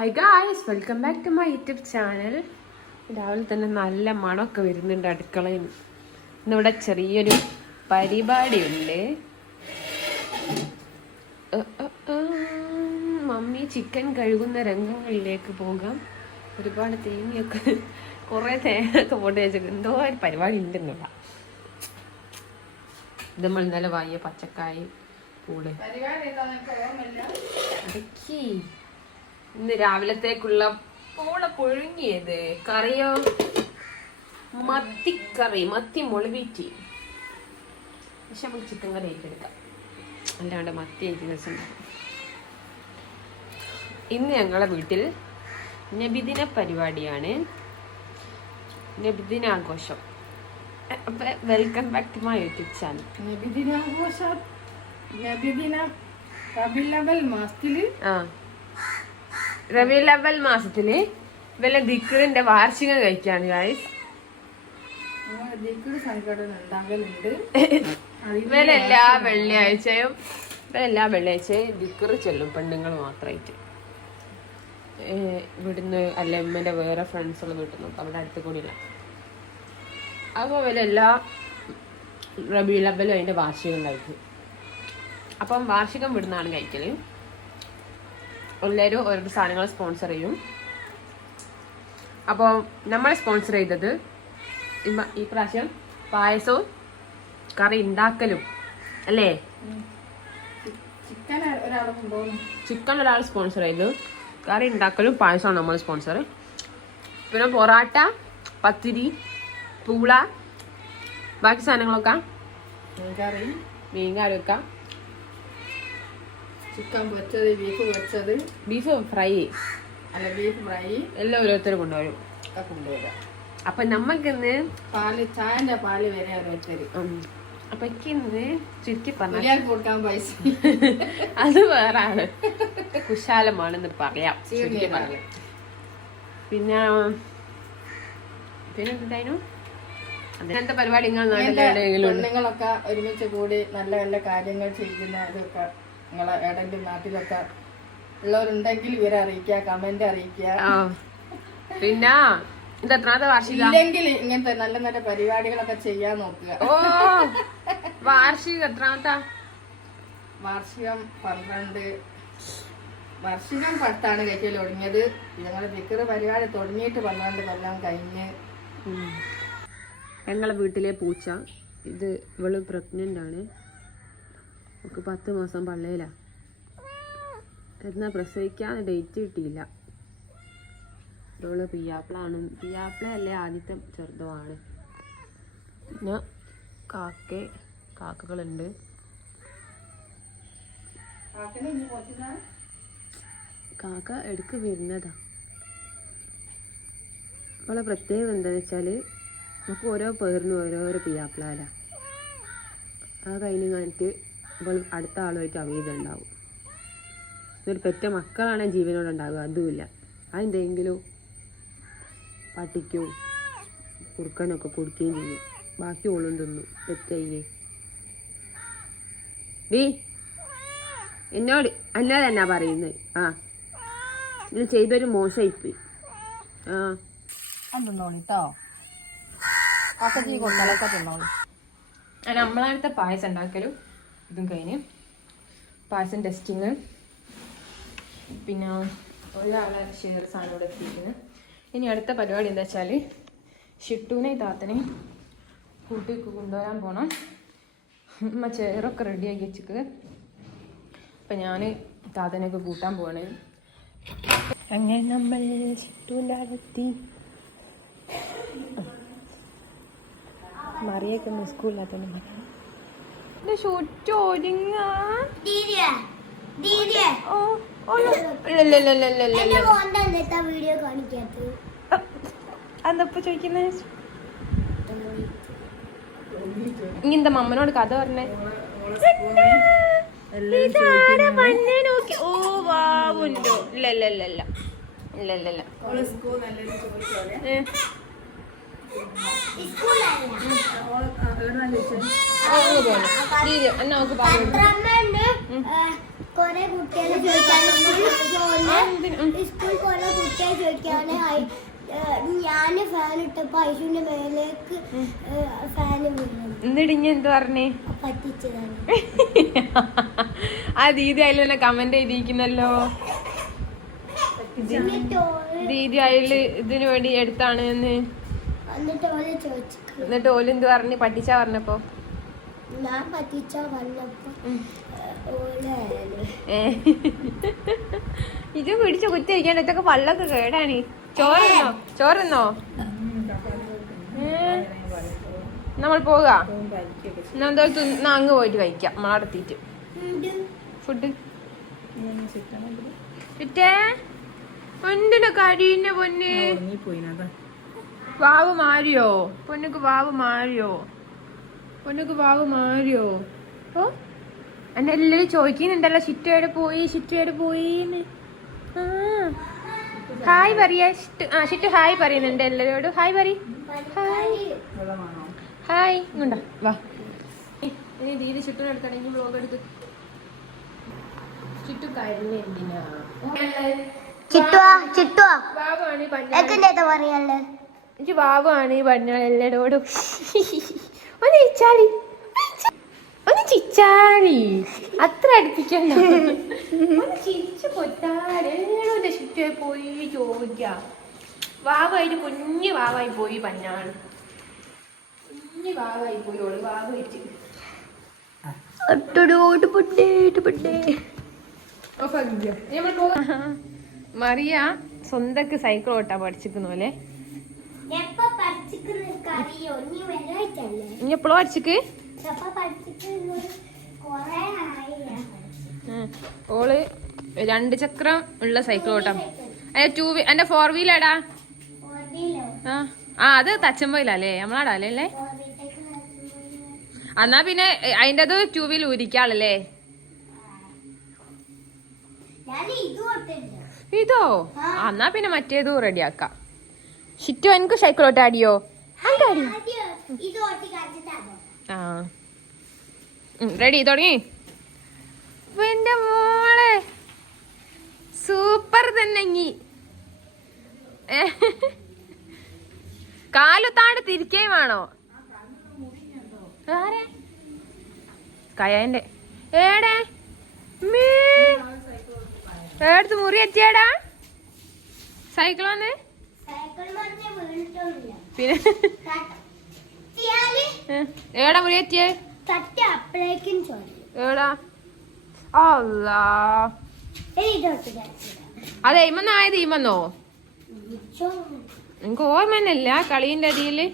Hi guys, welcome back to my YouTube channel. രാവിലെ തന്നെ നല്ല മണമൊക്കെ വരുന്നുണ്ട് അടുക്കളയിൽ. ഇന്നിവിടെ ചെറിയൊരു പരിപാടിയുണ്ട്. മമ്മി ചിക്കൻ കഴുകുന്ന രംഗങ്ങളിലേക്ക് പോകാം. ഒരുപാട് തേങ്ങയൊക്കെ കുറേ തേങ്ങയൊക്കെ പോട്ട് വെച്ചത് എന്തോ ഒരു പരിപാടി ഉണ്ടെന്നുള്ള. ഇത് നമ്മൾ ഇന്നലെ വാങ്ങിയ പച്ചക്കായും കൂടെ അടക്കി. ഇന്ന് രാവിലത്തേക്കുള്ള പൂള പുഴുങ്ങിയത്, കറിയോ മത്തിക്കറി, മത്തി മുളകീറ്റി. പക്ഷെ നമുക്ക് ചിക്കൻ കറി ഏറ്റെടുക്കാം, അല്ലാണ്ട് മത്തി ദിവസം. ഇന്ന് ഞങ്ങളെ വീട്ടിൽ നബിദിന പരിപാടിയാണ്, നബിദിനാഘോഷം. Welcome back to my YouTube channel. നബിദിനാഘോഷം, നബിദിന റബീഉൽ അവ്വൽ മാസത്തില് റബീഉൽ അവ്വൽ മാസത്തില് വല്ല ദിക്റിന്റെ വാർഷികം കഴിക്കാണ് ഗായ്സ്. ഇവരെല്ലാ വെള്ളിയാഴ്ചയും ദിക്റ് ചൊല്ലും, പെണ്ണുങ്ങൾ മാത്രമായിട്ട്. ഇവിടുന്ന് അല്ല ഉമ്മന്റെ വേറെ ഫ്രണ്ട്സുകൾ വീട്ടിൽ നോക്കാം, അവിടെ അടുത്ത് കൂടിയില്ല. അപ്പോൾ ഇവരെല്ലാ റബീഉൽ അവ്വലും അതിന്റെ വാർഷികം കഴിക്കും. അപ്പം വാർഷികം ഇവിടുന്നാണ് കഴിക്കല്. എല്ലാവരും ഓരോ സാധനങ്ങൾ സ്പോൺസർ ചെയ്യും. അപ്പോൾ നമ്മൾ സ്പോൺസർ ചെയ്തത് ഈ പ്രാവശ്യം പായസവും കറി ഉണ്ടാക്കലും അല്ലേ. ചിക്കൻ ഒരാൾ സ്പോൺസർ ചെയ്തു, കറി ഉണ്ടാക്കലും പായസമാണ് നമ്മൾ സ്പോൺസർ. പിന്നെ പൊറാട്ട, പത്തിരി, പൂള, ബാക്കി സാധനങ്ങളൊക്കെ മീൻകറി ഒക്കെ, ചിക്കൻ പൊരിച്ചത്, ബീഫ് പൊരിച്ചത്, ബീഫ് ഫ്രൈ എല്ലാം ഓരോരുത്തരും കൊണ്ടുവരും. അപ്പൊ നമ്മക്കിന്ന് ചായന്റെ പാല് വരെ ഓരോരുത്തര്. അപ്പൊ ഇന്ന് ചുരുക്കി പറഞ്ഞ കൊടുക്കാൻ പൈസ അത് വേറെ ആണ്, കുശാലമാണെന്ന് പറയാം. പിന്നെ എന്തായിരുന്നു അങ്ങനത്തെ പരിപാടി പെണ്ണുങ്ങളൊക്കെ ഒരുമിച്ച് കൂടി നല്ല നല്ല കാര്യങ്ങൾ ചെയ്യുന്ന അതൊക്കെ നിങ്ങളെ ഏതെങ്കിലും നാട്ടിലൊക്കെ ഉള്ളവരുണ്ടെങ്കിൽ ഇവരെ അറിയിക്കുക, കമന്റ് അറിയിക്കുക. പിന്നെ ഇല്ലെങ്കിൽ ഇങ്ങനത്തെ നല്ല നല്ല പരിപാടികളൊക്കെ ചെയ്യാൻ നോക്കുക. വാർഷികം എത്രാമത്തെ? വാർഷികം 12. വാർഷികം 10 കഴിക്കൽ തുടങ്ങിയത്. ഞങ്ങളെ ദിക്റ് പരിപാടി തുടങ്ങിയിട്ട് 12 കൊല്ലം കഴിഞ്ഞ്. ഞങ്ങളെ വീട്ടിലെ പൂച്ച ഇത്, ഇവള് പ്രഗ്നന്റ് ആണ്. നമുക്ക് 10 മാസം പള്ളയിലാ. എന്നാ പ്രസവിക്കാൻ ഡേറ്റ് കിട്ടിയില്ല. ഇവള് പിയാപ്പിളയല്ലേ, ആദ്യത്തെ ചെറുതമാണ്. പിന്നെ കാക്കകളുണ്ട്. കാക്ക എടുക്ക് വരുന്നതാ. അവളെ പ്രത്യേകം എന്താന്ന് വെച്ചാല് നമുക്ക് ഓരോ പേരിനും ഓരോരോ പിയാപ്പിളാല. ആ കഴിഞ്ഞിട്ട് ഇപ്പോൾ അടുത്ത ആളുമായിട്ട് അവീതമുണ്ടാവും. ഒരു പെറ്റ മക്കളാണ് ജീവനോടുണ്ടാവുക, അതുമില്ല. അതെന്തെങ്കിലും പട്ടിക്കോ കുറുക്കനൊക്കെ കൊടുക്കുകയും ചെയ്യും. ബാക്കി ഓളും തിന്നു. പെറ്റയ്യേ ഡീ എന്നോട് അല്ലാതെ എന്നാ പറയുന്നത്? ഇത് ചെയ്തൊരു മോശമായിപ്പോയി. തിന്നോളിട്ടോ, നമ്മളടുത്ത പായസം ഉണ്ടാക്കലും ഇതും കഴിഞ്ഞ് പായസം ടെസ്റ്റിങ്. പിന്നെ ഒരാളെ ഷെയർ സാധനം ഇവിടെ എത്തിയിരിക്കുന്നത്. ഇനി അടുത്ത പരിപാടി എന്താ വെച്ചാൽ ഷിട്ടൂനെ താത്തനെ കൂട്ടി കൊണ്ടുവരാൻ പോകണം. അമ്മ ചെയറൊക്കെ റെഡിയാക്കി വെച്ചിട്ട്. അപ്പം ഞാൻ താത്തനെയൊക്കെ കൂട്ടാൻ പോവാണ്. അങ്ങനെ നമ്മൾ ഷിട്ടൂൻ്റെ അടുത്തി. മറിയൊക്കെ സ്കൂളിലാത്തോണ്ട് അതപ്പോ ചോദിക്കുന്നേ. ഇങ്ങനത്തെ മമ്മനോട് കഥ പറഞ്ഞേ. നോക്കി ഓ വാവുണ്ടോ? ഇല്ല എന്നാ നമുക്ക് പറഞ്ഞു. കൊറേ കുട്ടികളെ ചോദിക്കാൻ സ്കൂൾ ഞാന് ഫാൻ ഇട്ടപ്പോ ഐശുവിന്റെ മേലേക്ക് ഫാന് എന്നിട്ട് ഇനി എന്ത് പറഞ്ഞേ? പറ്റിച്ചതാണ്. ആ ദീദി അതിൽ തന്നെ കമന്റ് ചെയ്തിരിക്കുന്നല്ലോ. ദീദി അതിൽ ഇതിനു വേണ്ടി എടുത്താണ് എന്ന്. എന്നിട്ട് ഓല് എന്ത് പറഞ്ഞു? പറ്റിച്ചാ പറഞ്ഞപ്പോ ഞാൻ പറ്റിച്ചാ പറഞ്ഞപ്പോ ഇത് പിടിച്ച കുത്തിരിക്കാണ്ട് ഇതൊക്കെ പള്ളൊക്കെ കേടാണ്. ചോറുന്നോ നമ്മൾ പോവുക. എന്നാ അങ്ങ് പോയിട്ട് കഴിക്കാം. നമ്മളടത്തിട്ട് ഫുഡ് എന്തിനാ കരീന്റെ പൊന്ന്? വാവ് മാറിയോ? പൊന്നുക്ക് വാവ് മാറിയോ? പൊന്നുക്ക് വാവ് മാറിയോ? ഓ എന്നെ എല്ലാരും ചോദിക്കുന്നുണ്ടല്ലോ ഷിറ്റുവിടെ പോയിന്ന്. ഹായ് പറയാ ഷിറ്റു ഹായ് പറയുന്നുണ്ട് എല്ലാരോടും. ഹായ് പറ. ഹായ് ഇങ്ങോട്ടാ വാ. ഇനി ദീദി ഷിറ്റുനെടുക്കണെങ്കിൽ വ്ലോഗ് എടുത്ത്. ഷിറ്റു കരുന്ന എന്തിനാ? വാവാണ് ഈ പറഞ്ഞ എല്ലാരോടും. ഒന്ന് ചിച്ചാടി അത്ര അടുപ്പിക്കണ്ട. ചിരിച്ചു പൊട്ടാടെ ഷിറ്റു പോയി ചോദിക്ക. വാവായിട്ട് കുഞ്ഞു വാവായി പോയി പഞ്ഞാണ്. കുഞ്ഞു വാവായി പോയി ഓള് വാവായിട്ട് മറിയ സ്വന്തക്ക് സൈക്കിൾ ഓട്ടാ പഠിച്ചിരിക്കുന്ന പോലെ. ഇനി എപ്പോഴും പഠിച്ചിക്ക് ഓള് 2 ചക്രം ഉള്ള സൈക്കിൾ ഓട്ടാ. എന്റെ 4 വീലാടാ. അത് തച്ചമ്പോയിലല്ലേ നമ്മളാടല്ലേ? എന്നാ പിന്നെ അതിൻ്റെ 2 വീൽ ഊരിക്കാളല്ലേ? ഇതോ? എന്നാ പിന്നെ മറ്റേതും റെഡിയാക്കാം. ഷിറ്റു എനിക്ക് സൈക്കിൾ ഓട്ടാടിയോ? റെഡി തുടങ്ങി. എന്റെ മോളെ സൂപ്പർ തന്നെ. കാലുത്താണ്ട് തിരിക്കുകയും വേണോ? കയന്റെ ഏടെ ഏടത്ത് മുറി എത്തിയാടാ സൈക്കിൾ വന്ന്? പിന്നെ ഏടാ മുറി എത്തിയേ? ഏടാ? അല്ലാ അതെ ഇമെന്നായത് ഇമെന്നോ? എനിക്ക് ഓർമ്മ തന്നെയല്ല കളീന്റെ അടിയില്.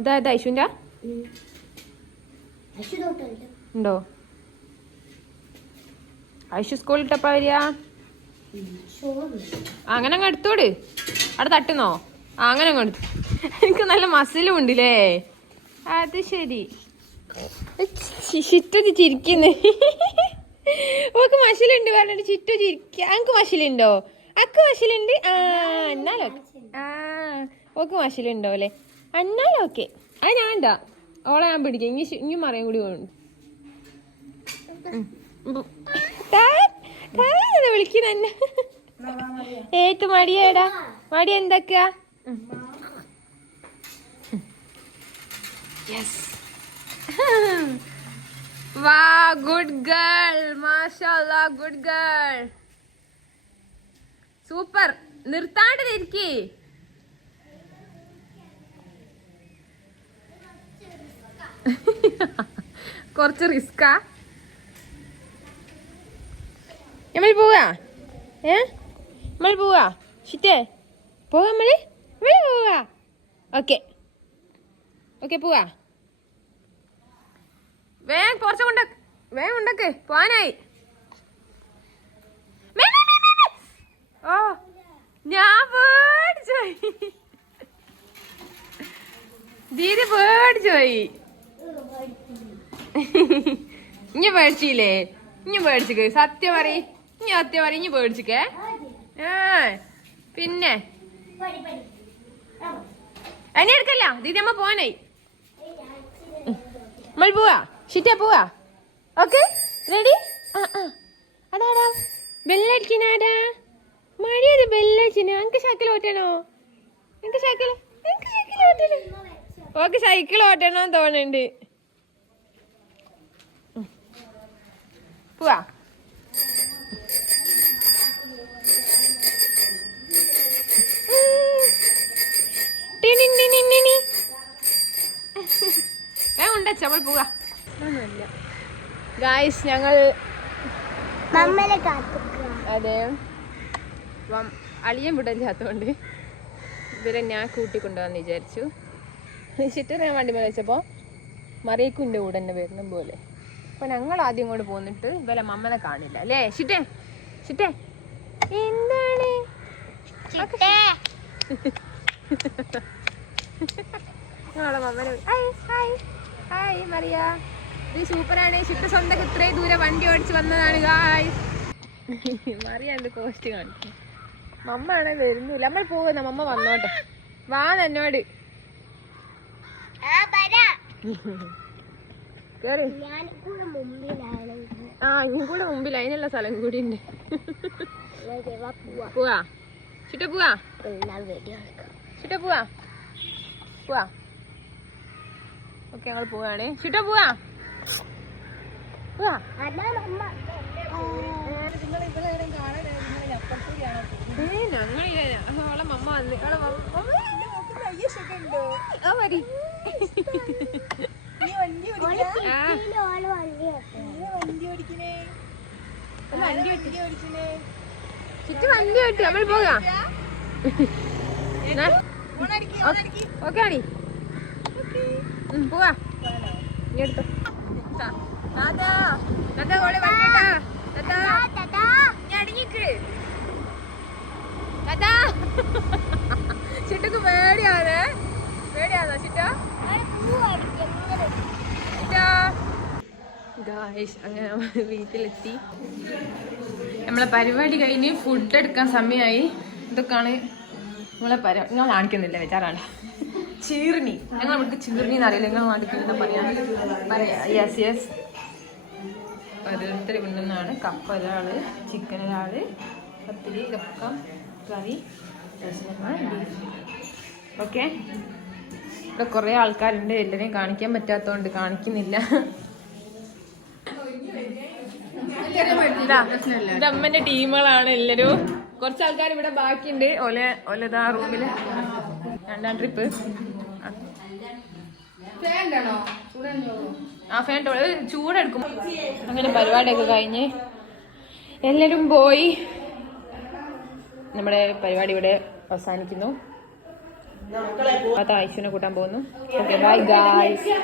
ഇതാ ഐശുവിന്റെ ഉണ്ടോ? ഐശു സ്കൂളിട്ടപ്പാ വരിക. അങ്ങനെ അങ്ങ് എടുത്തോട്. അവിടെ തട്ടുന്നോ? അങ്ങനെ അങ്ങ് എടുത്തു. എനിക്ക് നല്ല മസിലും ഉണ്ടല്ലേ. അത് ശരി. ചിറ്റു ചിരിക്കുന്നു. ഓക്ക് മസിലുണ്ട് പറഞ്ഞിട്ട് ചിറ്റു ചിരിക്ക. അനക്ക് മസിലുണ്ടോ? അക്ക് മസിലുണ്ട്. എന്നാലോ ഓക്ക് മസിലുണ്ടോ അല്ലേ? എന്നാലും ഓക്കെ. അത് ഞാൻ ഉണ്ടാ ഓളെ ഞാൻ പിടിക്കാം. ഇനി മറിയാൻ കൂടി വേണം. വിളിക്കുന്ന ഏത്ത് മടിയേടാ. മടി എന്തൊക്കെയാ? വാ ഗുഡ് ഗേൾ. മാഷാഅല്ലാ ഗുഡ് ഗേൾ. സൂപ്പർ. നിർത്താണ്ട് തിരിക്കേ. കുറച്ച് റിസ്കാ. നമ്മൾ പോവാ. നമ്മൾ പോവാ. ഷിറ്റേ പോവാ. നമ്മള് പോവാ. ഓക്കെ ഓക്കെ പോവാ. വേഗം കുറച്ച് വേഗം കൊണ്ടൊക്കെ പോവാനായി. ഓ ഞാൻ പേടിച്ചോയി. ദീദി പേടിച്ചോയി. ഇനി പേടിച്ചില്ലേ? ഇനി പേടിച്ചിക്ക്. സത്യം പറ. ഇനി പേടിച്ചിക്കേ. പിന്നെ എന്നെ എടുക്കല്ല ദീദി അമ്മ പോവാനായി. നമ്മൾ പോവാ. ഷിറ്റ പോവാ. Okay ready? അടാ അടിക്കനാടാ മഴയത് ബെല്ലച്ചിന് എനിക്ക് സൈക്കിൾ ഓട്ടണോ എനിക്ക് സൈക്കിൾ ഓട്ടണം ഓക്കെ സൈക്കിൾ ഓട്ടണോ തോന്നുന്നുണ്ട് പോവാ ഉണ്ടച്ച നമ്മൾ പോവാ ഗായ്സ് ഞങ്ങൾ മമ്മനെ കാത്തുക. അതെ അളിയൻ വിടില്ലാത്തതുകൊണ്ട് ഇവരെ ഞാൻ കൂട്ടിക്കൊണ്ടുവന്ന് വിചാരിച്ചു ചിറ്റർ ഞാൻ വണ്ടി മേലെ വെച്ചപ്പോൾ മറിയക്കുൻ്റെ കൂടെ തന്നെ വരുന്ന പോലെ അപ്പൊ ഞങ്ങൾ ആദ്യം കൊണ്ട് പോന്നിട്ട് ഇവരെ മമ്മനെ കാണില്ല അല്ലേ ചിറ്റേ ചിറ്റേ എന്താണ് ഞങ്ങളെ മമ്മനെ ഹായ് ഹായ് മറിയ ഇത് സൂപ്പറാണ് ചിറ്റ സ്വന്തം ഇത്രയും ദൂരെ വണ്ടി ഓടിച്ച് വന്നതാണ് ഗായ്സ് മറിയ എന്ത് കോസ്റ്റ് കാണിക്കും മമ്മ ആണെ വരുന്നില്ല നമ്മൾ പോകുന്ന മമ്മ വന്നോട്ടെ വാ എന്നോട് കേറി ആ ഇതും കൂടെ മുമ്പിൽ അതിനുള്ള സ്ഥലം കൂടി ഉണ്ട് പോവാ ചുറ്റ പോവാ ചുറ്റ പോവാ പോവാ ഓക്കെ ഞങ്ങൾ പോവാണ് ചുറ്റ പോവാ പോവാ ഞങ്ങളില്ല അവളെ മമ്മ വന്ന് മതി ചുറ്റു വണ്ടി ഓട്ടി നമ്മൾ പോകാം ഓക്കെ ആണി പോവാ ഇനി എടുത്തോ ചിട്ടക്ക് പേടിയാണേ പേടിയാണോ ചിറ്റ ഗായ്സ് അങ്ങനെ വീട്ടിലെത്തി നമ്മളെ പരിപാടി കഴിഞ്ഞ് ഫുഡ് എടുക്കാൻ സമയമായി ഇതൊക്കെയാണ് നമ്മളെ നിങ്ങൾ കാണിക്കുന്നില്ല വിചാരാണ് ചീർണി ഞങ്ങൾ നമുക്ക് ചീർണി എന്നറിയില്ല നിങ്ങൾ കാണിക്കുന്നത് പറയാം യെസ് യെസ് ഓരോരുത്തർ കൊണ്ടുവന്നാണ് കപ്പ ഒരാള് ചിക്കൻ ഒരാള് പത്തിരി കപ്പ കറി ഓക്കെ ഇവിടെ കുറേ ആൾക്കാരുണ്ട് എല്ലാവരെയും കാണിക്കാൻ പറ്റാത്തതുകൊണ്ട് കാണിക്കുന്നില്ല ഇത് അമ്മന്റെ ടീമുകളാണ് എല്ലാരും കുറച്ച് ആൾക്കാർ ഇവിടെ ബാക്കിയുണ്ട് ഓലതാ റൂമില് രണ്ടാം ട്രിപ്പ് ആ ഫാൻ ചൂടെടുക്കും അങ്ങനെ പരിപാടിയൊക്കെ കഴിഞ്ഞ് എല്ലാരും പോയി നമ്മുടെ പരിപാടി ഇവിടെ അവസാനിക്കുന്നു അത് ഐശ്വനെ കൂട്ടാൻ പോകുന്നു ഓക്കെ ബൈ ഗായ്സ്